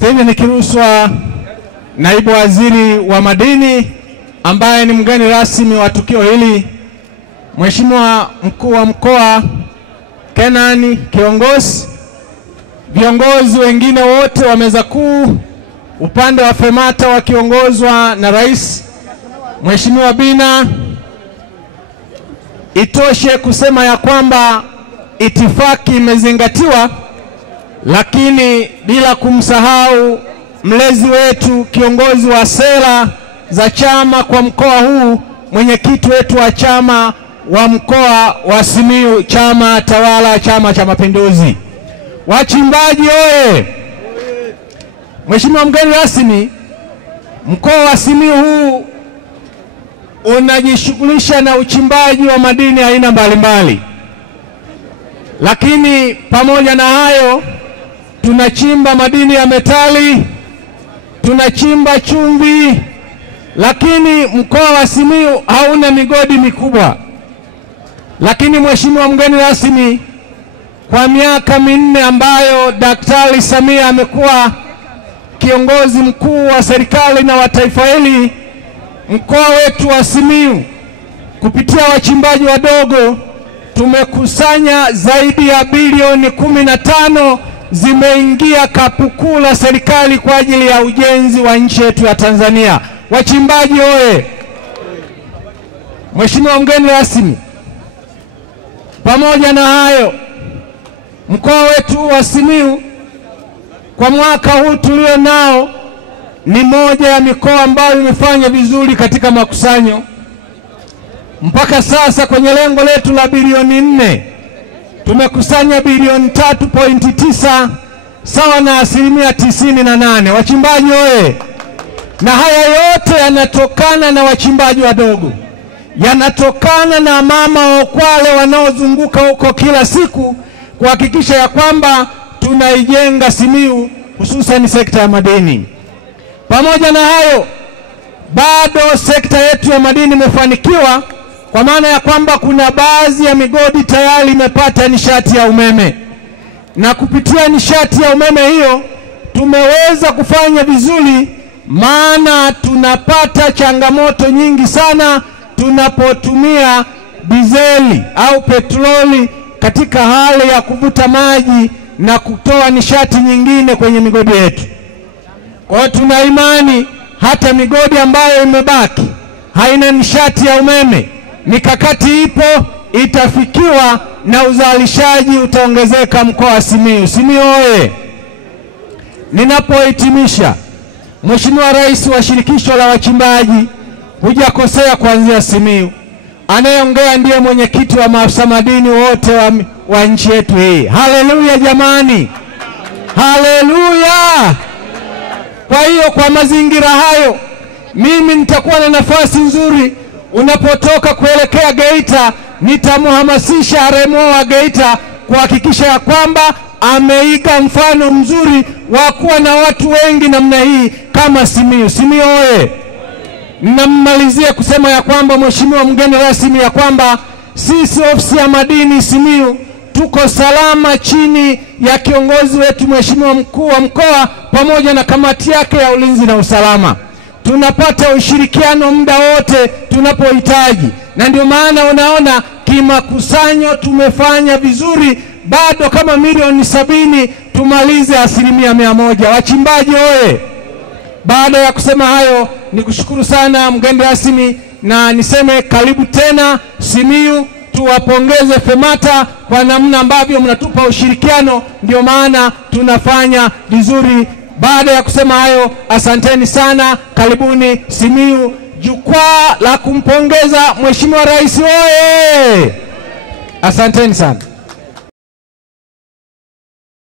Steven Kiruswa, naibu waziri wa madini ambaye ni mgeni rasmi wa tukio hili, Mheshimiwa mkuu wa mkoa Kenani Kiongozi, viongozi wengine wote wa meza kuu upande wa FEMATA wakiongozwa na Rais Mheshimiwa Bina. Itoshe kusema ya kwamba itifaki imezingatiwa, lakini bila kumsahau mlezi wetu, kiongozi wa sera za chama kwa mkoa huu, mwenyekiti wetu wa chama wa mkoa wa Simiyu, chama tawala, Chama cha Mapinduzi. Wachimbaji oye! Mheshimiwa mgeni rasmi, mkoa wa Simiyu huu unajishughulisha na uchimbaji wa madini aina mbalimbali, lakini pamoja na hayo tunachimba madini ya metali, tunachimba chumvi, lakini mkoa wa Simiyu hauna migodi mikubwa. Lakini Mheshimiwa mgeni rasmi, kwa miaka minne ambayo Daktari Samia amekuwa kiongozi mkuu wa serikali na wa taifa hili, mkoa wetu wa Simiyu kupitia wachimbaji wadogo tumekusanya zaidi ya bilioni 15 zimeingia kapu kuu la serikali kwa ajili ya ujenzi wa nchi yetu ya Tanzania. Wachimbaji oye! Mheshimiwa mgeni rasmi, pamoja na hayo, mkoa wetu wa Simiyu kwa mwaka huu tulio nao ni moja ya mikoa ambayo imefanya vizuri katika makusanyo. Mpaka sasa kwenye lengo letu la bilioni 4 tumekusanya bilioni 3.9 sawa na 98%. Wachimbaji oye! Na haya yote yanatokana na wachimbaji wadogo, yanatokana na mama wa Kwale wanaozunguka huko kila siku kuhakikisha ya kwamba tunaijenga Simiyu, hususan sekta ya madini. Pamoja na hayo, bado sekta yetu ya madini imefanikiwa kwa maana ya kwamba kuna baadhi ya migodi tayari imepata nishati ya umeme, na kupitia nishati ya umeme hiyo tumeweza kufanya vizuri, maana tunapata changamoto nyingi sana tunapotumia dizeli au petroli katika hali ya kuvuta maji na kutoa nishati nyingine kwenye migodi yetu. Kwa hiyo tuna imani hata migodi ambayo imebaki haina nishati ya umeme, mikakati ipo, itafikiwa na uzalishaji utaongezeka mkoa wa Simiyu. Simiyu oye! Ninapohitimisha, Mheshimiwa Rais wa Shirikisho la Wachimbaji, hujakosea kuanzia Simiyu. Anayeongea ndiye mwenyekiti wa maafisa madini wote wa nchi yetu hii. Haleluya jamani! Haleluya! Kwa hiyo kwa mazingira hayo, mimi nitakuwa na nafasi nzuri unapotoka kuelekea Geita, nitamhamasisha RMO wa Geita kuhakikisha ya kwamba ameiga mfano mzuri wa kuwa na watu wengi namna hii kama Simiyu. Simiyu oye! Ninamalizia kusema ya kwamba Mheshimiwa mgeni rasmi, ya kwamba sisi ofisi ya madini Simiyu tuko salama chini ya kiongozi wetu Mheshimiwa mkuu wa mkoa pamoja na kamati yake ya ulinzi na usalama. Tunapata ushirikiano muda wote tunapohitaji, na ndio maana unaona kimakusanyo tumefanya vizuri, bado kama milioni 70 tumalize 100%. Wachimbaji oye! Baada ya kusema hayo, nikushukuru sana mgeni rasmi, na niseme karibu tena Simiyu. Tuwapongeze FEMATA kwa namna ambavyo mnatupa ushirikiano, ndio maana tunafanya vizuri. Baada ya kusema hayo, asanteni sana, karibuni Simiyu. Jukwaa la kumpongeza Mheshimiwa Rais oye! Asanteni sana.